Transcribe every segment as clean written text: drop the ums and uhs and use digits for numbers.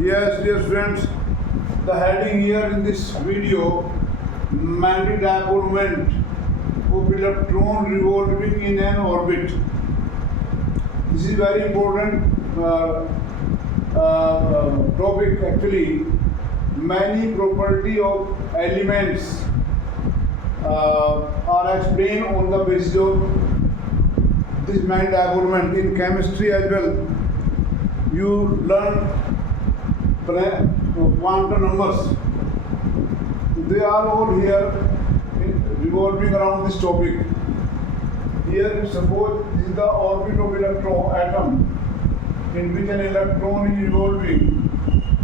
Yes, dear friends, the heading here in this video, magnetic dipole moment of electron revolving in an orbit. This is very important topic actually. Many property of elements are explained on the basis of this magnetic dipole moment. In chemistry as well, you learn quantum numbers. They are all here revolving around this topic. Here, suppose this is the orbit of electron atom in which an electron is revolving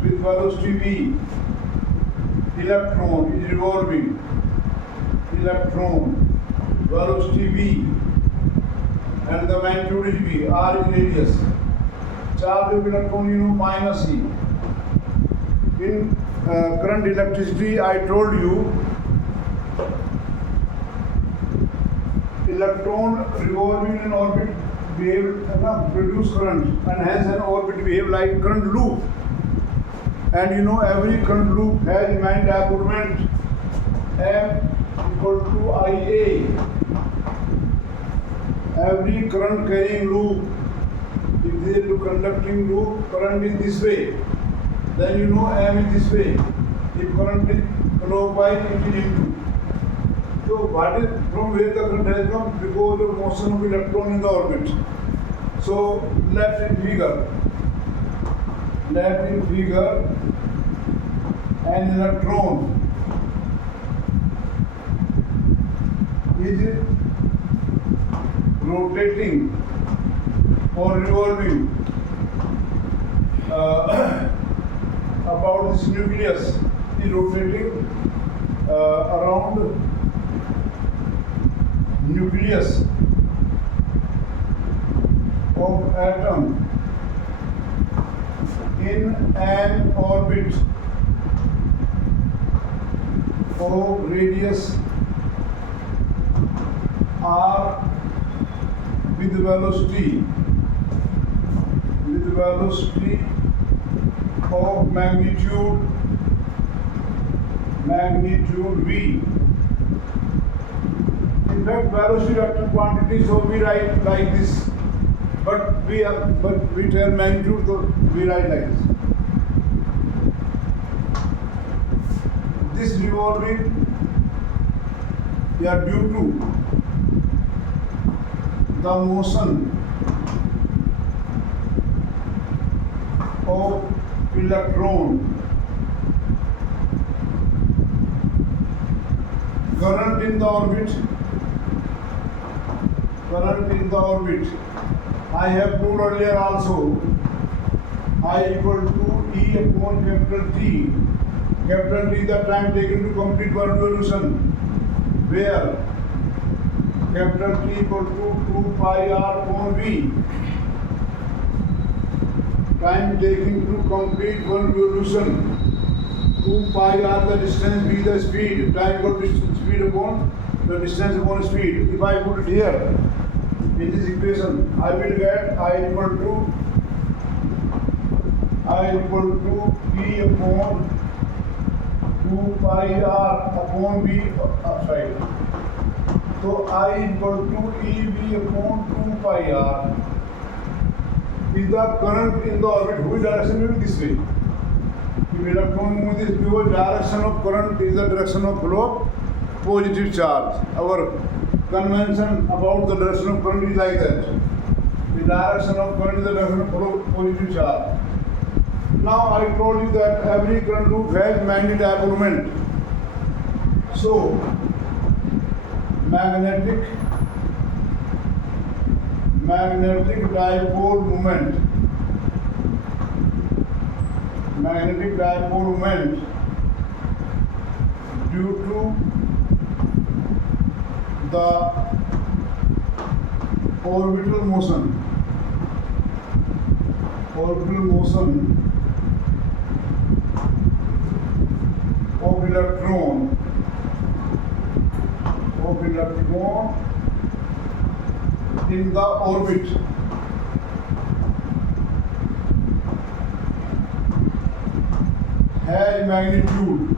with velocity v. Electron is revolving. Electron, velocity v, and the magnitude is v. R is radius. Charge of electron, minus e. In current electricity, I told you, electron revolving in orbit produce current, and hence an orbit behave like current loop. And every current loop has a magnetic dipole moment M equal to IA. Every current carrying loop, if there is a conducting loop, current is this way. Then M is this way. If current is clockwise, it is into. So what is from where the current has come? Because of motion of electron in the orbit. So let in figure an electron is rotating or revolving about this nucleus, is rotating around nucleus of atom in an orbit of radius r with velocity of magnitude v. In fact, velocity vector quantity, so we write like this. But we tell magnitude, so we write like this. This revolving, due to the motion of electron, current in the orbit, I have proved earlier also, I equal to E upon capital T. Capital T, the time taken to complete one revolution, where capital T equal to 2 pi r upon V. Time taken to complete one revolution, 2 pi r the distance, V the speed, time equal to speed upon the distance upon speed. If I put it here, in this equation, I will get I equal to P upon 2 pi r upon V upside. So I equal to EV upon 2 pi r is the current in the orbit. Whose direction will be this way? If electron moves this, because direction of current is the direction of flow of positive charge. Our convention about the direction of current is like that. The direction of current is the direction of flow of positive charge. Now I told you that every current loop has magnetic dipole moment. So magnetic dipole moment due to the orbital motion of electron in the orbit has magnitude.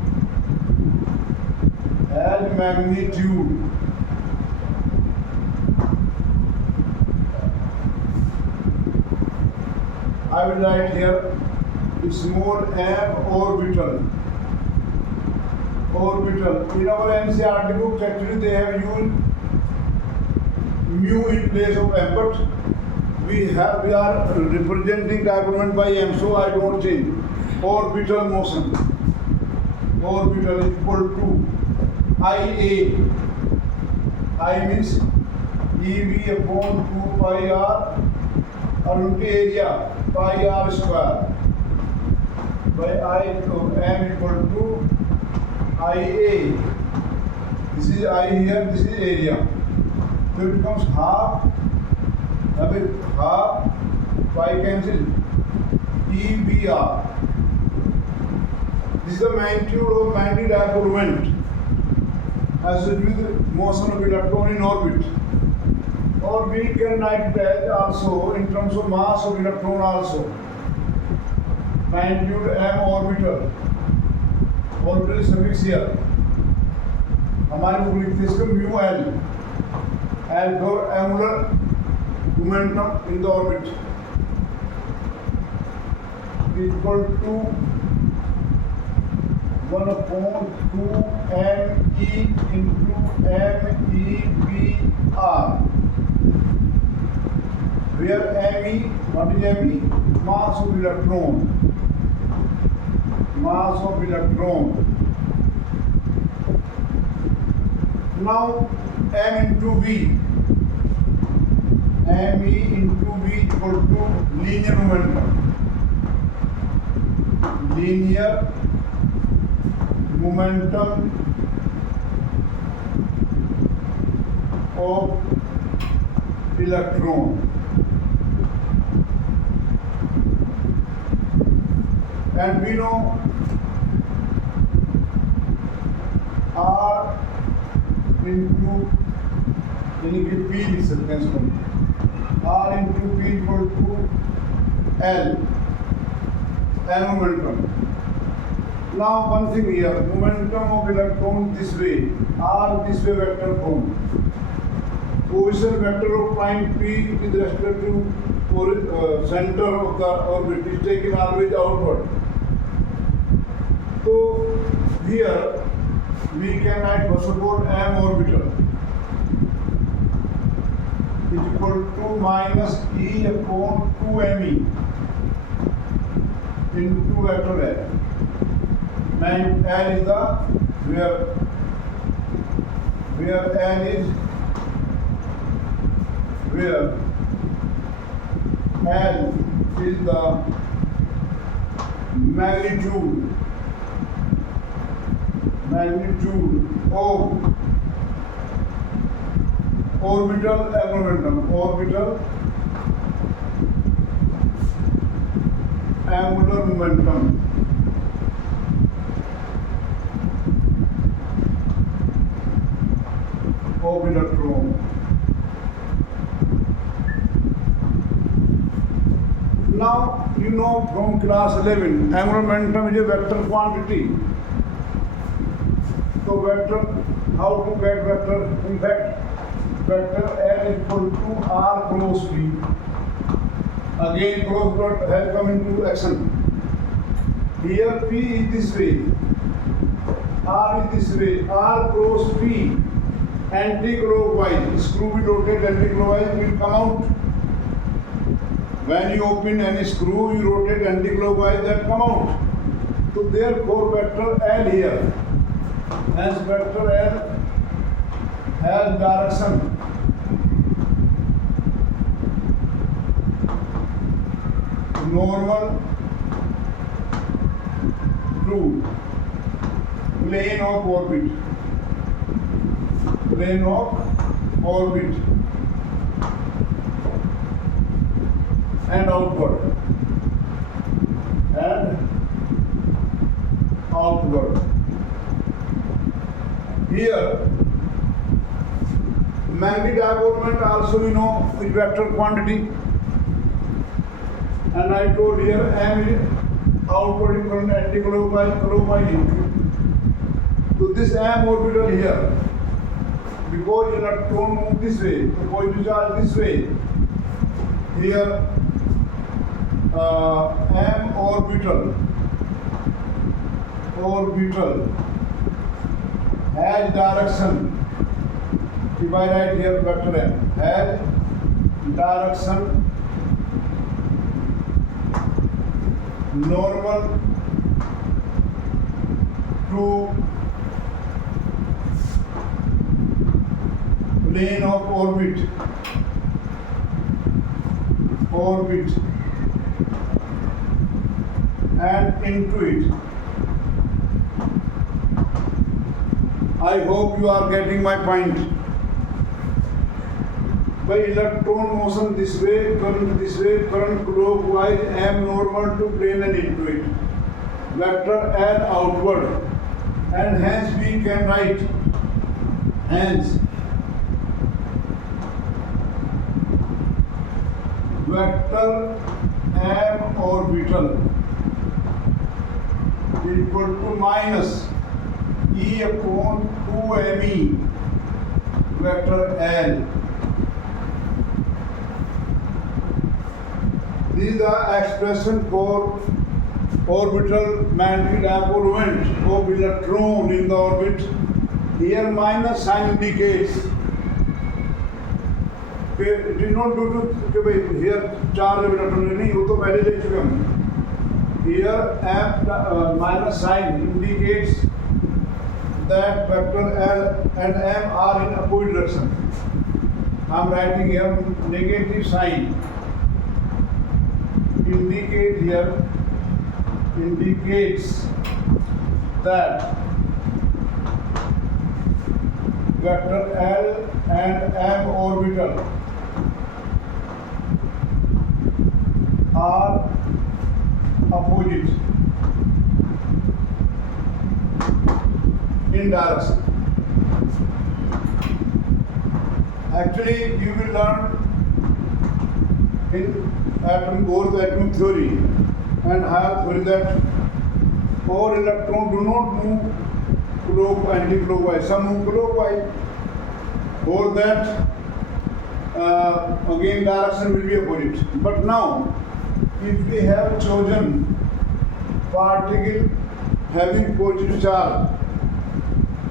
I will write here small m orbital. In our NCERT books, actually they have used mu in place of m, but we are representing dipole moment by m, so I don't change. Orbital motion. Orbital is equal to IA. I means EV upon 2 pi r unity area pi r square by I, so m equal to IA. This is I here, this is area. So it becomes half pi cancel EBR. This is the magnitude of magnetic dipole moment associated with motion of electron in orbit. Or we can write it as also in terms of mass of electron also. Magnitude m orbital. Orbital suffix here. हमारे को लिखते हैं इसको mu l. L for angular momentum in the orbit equal to 1 upon 2 me into MEBR, where me, what is me? Mass of electron. Now m into v. Me into v equal to linear momentum. Of electron. And we know R into P लिख सकते हैं इसको. R into P equal to L momentum. Now one thing here, momentum of electron this way, R this way vector form. Position vector of point P with respect to center of the orbit is taken always outward. So here we can write first of all m orbital is equal to minus E upon 2me into vector L. And L is the where L is the magnitude of orbital angular momentum. Of electron. Now you know from class 11 angular momentum is a vector quantity. So vector, how to get vector? In fact, vector L is equal to R cross P. Again cross dot has come into action. Here P is this way, R is this way, R cross P. Anti-clockwise, screw will rotate anti-clockwise, will come out. When you open any screw, you rotate anti-clockwise, that come out. So therefore vector L here, as vector L has direction normal to plane of orbit. And outward. Here, magnetic dipole moment also we know is vector quantity. And I told here m outward current anti-clockwise. So this M orbital here, because electron move this way, the positive charge this way. Here M orbital has direction. If I write here vector M, has direction normal to plane of orbit and into it. I hope you are getting my point. By electron motion this way, current clockwise, M normal to plane and into it. Vector L outward, and hence we can write vector M orbital equal to minus E upon 2me vector L. These are expression for orbital magnetic dipole moment of electron in the orbit. Here minus sign indicates it is not due to here charge of electron नहीं वो तो पहले देख चुके हम. Here M minus sign indicates that vector L and M are in opposite direction. I am writing here negative sign. Indicates that vector L and M orbital are opposite in direction. Actually, you will learn in atom theory and higher theory that all electrons do not move anti-clockwise. Some move clockwise. For that, again direction will be opposite. But now, if we have chosen particle having positive charge,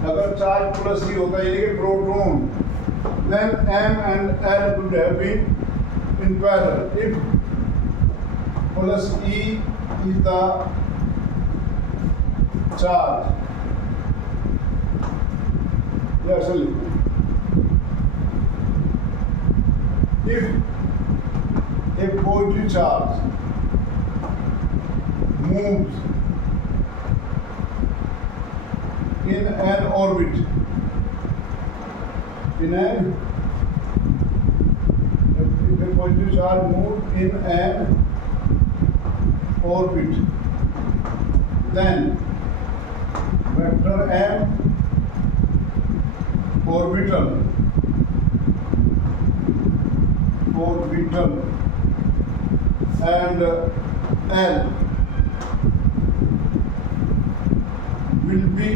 अगर charge plus ही होता है यानी कि proton, then M and L would have been in parallel. If plus E is the charge, yes, if a positive charge moves in an orbit, if a positive charge moves in an orbit, then vector M orbital and L will be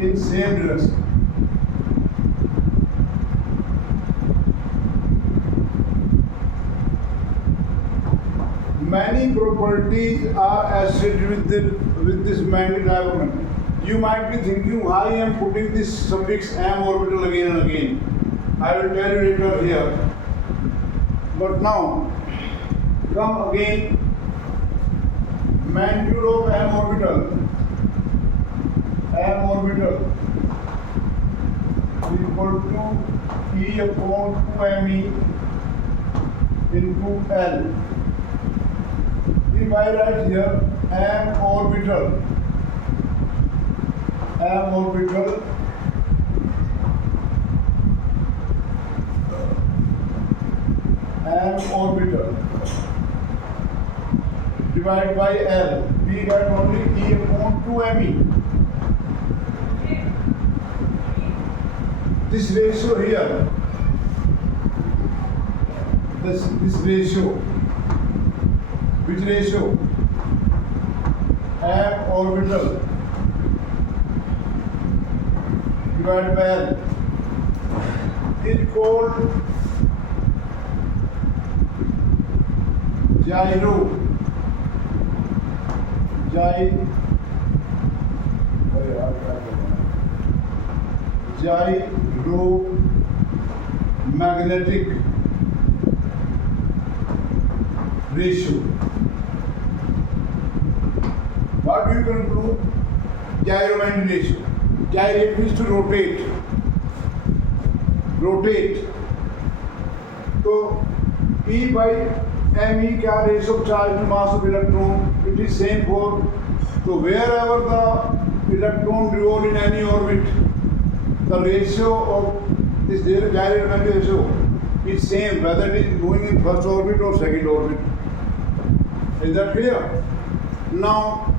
in same direction. Many properties are associated with this magnetic dipole. You might be thinking why I am putting this suffix M orbital again and again. I will tell you later here. But now, come again, magnitude of M orbital equal to E upon 2me into L. If I write here M orbital divided by L, we get only E upon 2me. This ratio here, this ratio which ratio? M orbital divided by L is called gyromagnetic ratio. What do you conclude? Gyromagnetic ratio. Gyrate means to rotate. So E by me क्या ratio of charge to mass of electron? It is same for, so wherever the electron revolve in any orbit, the ratio of this gyromagnetic ratio is same whether it is going in first orbit or second orbit. Is that clear? Now,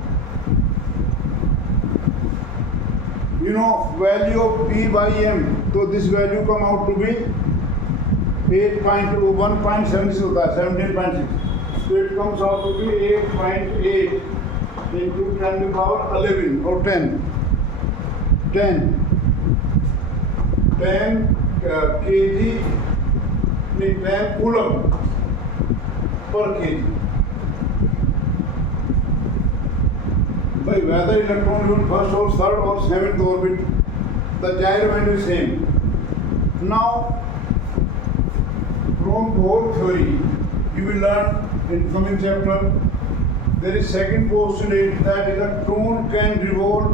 you know value of P by M, so this value come out to be 1.76 होता है 17.6, so it comes out to be 8.8 into 10 to the power 11 or 10 kg नहीं 10 coulomb per kg. By whether electron is in first or third or seventh orbit, the gyromagnetic is same. Now, from the whole theory, you will learn in coming chapter, there is second postulate that electron can revolve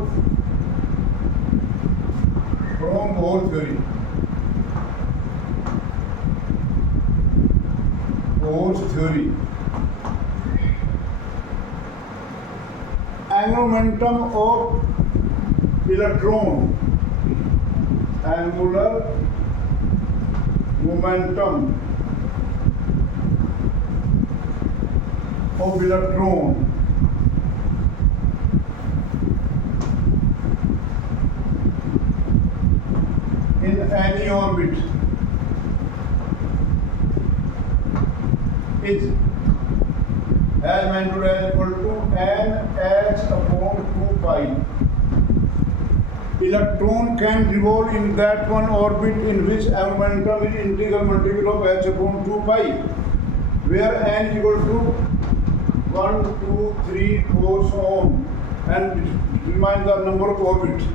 from the whole theory. Bohr's theory. Angular momentum of electron. Angular momentum of electron in any orbit is as magnitude as equal to nh upon 2 pi. Electron can revolve in that one orbit in which momentum is integral multiple of h upon 2 pi, where n equal to 1, 2, 3, 4, so on, and determine the number of orbits.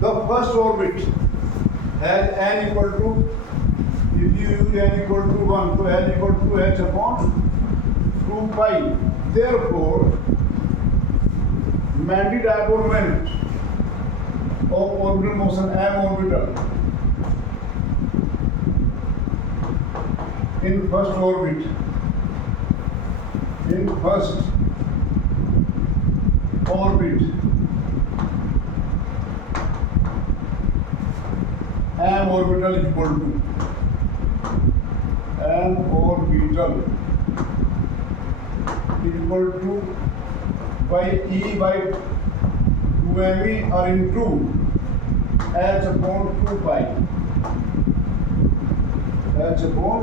The first orbit has n equal to, if you use n equal to 1, so n equal to h upon 2 pi. Therefore, magnetic dipole moment of orbital motion M orbital in first orbit, M orbital is equal to by E by 2me or into h upon 2 pi. H upon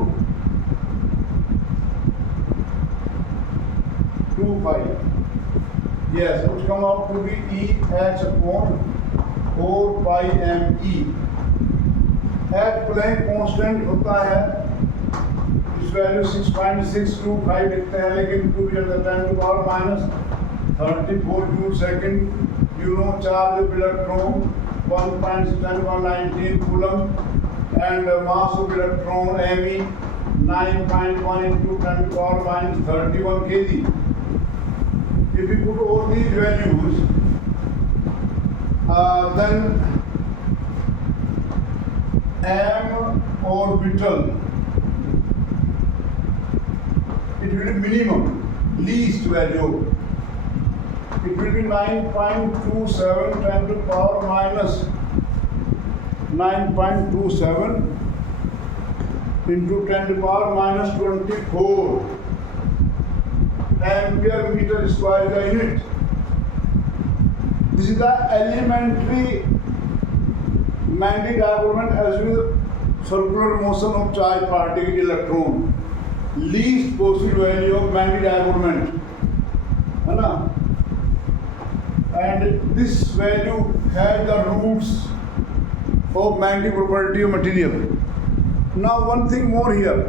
2 pi. Yes, it will come out to be E h upon 4 pi me. H Planck constant होता है, इस value 6.625 लिखते हैं, लेकिन 2 10 to the power minus 34 joule second. You know charge of electron 1.119 coulomb and mass of electron me 9.1 into 10 to the power minus 31 kg. If we put all these values, then M orbital, it will be minimum, least value. It will be 9.27 10 to the power minus 9.27 into 10 to the power minus 24 ampere meter square the unit. This is the elementary magnetic dipole moment as well circular motion of charged particle electron, least possible value of magnetic dipole, है ना? And this value has the roots of magnetic property of material. Now one thing more here.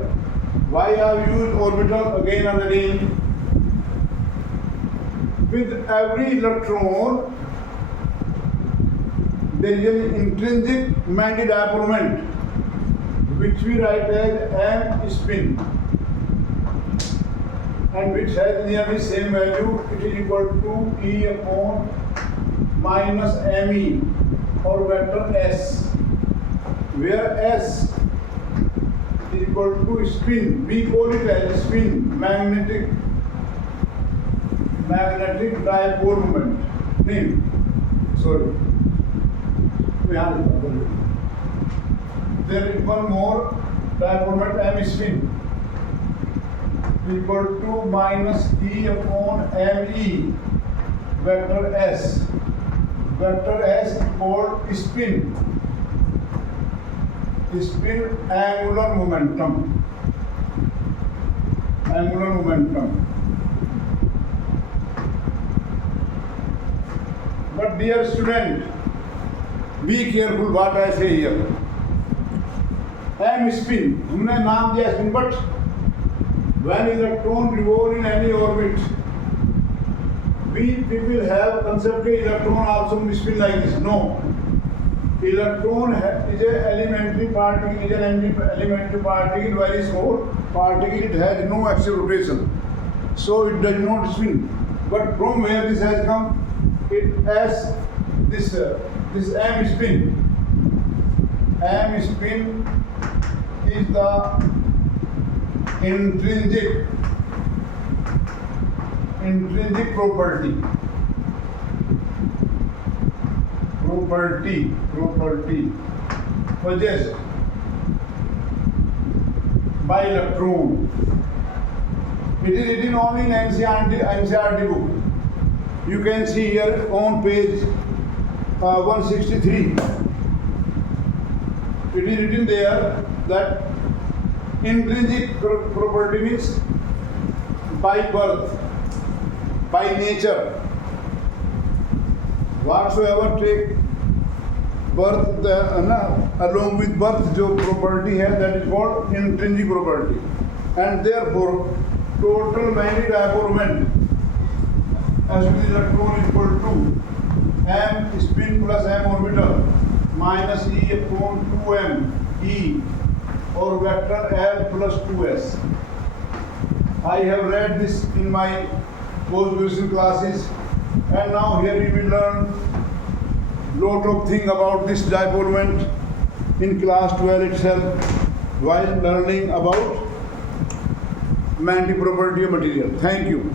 Why I have used orbital again and again? With every electron, there is an intrinsic magnetic dipole moment, which we write as m spin, and which has nearly same value. It is equal to E upon minus me or vector s, where s is equal to spin. We call it as spin, magnetic dipole moment. Name. Sorry. There is one more dipole moment, m spin, equal to minus E upon me vector s. Vector s is called spin angular momentum. But dear student, be careful what I say here. M spin, हमने नाम दिया spin, but when electron revolve in any orbit, we people have concept that electron also spin like this. No, electron is an elementary particle, very small particle. It has no axial rotation, so it does not spin. But from where this has come, it has this M spin. M spin is the intrinsic property possessed by electron. It is written only in NCERT book. You can see here on page 163. It is written there that intrinsic property means by birth, by nature. Whatsoever take birth, along with birth, जो property है, that is called intrinsic property. And therefore, total magnetic dipole moment as the electron is equal to m spin plus m orbital minus E upon 2m E or vector L plus 2s. I have read this in my post-graduation classes, and now here we will learn lot of things about this dipole moment in class 12 itself while learning about magnetic property of material. Thank you.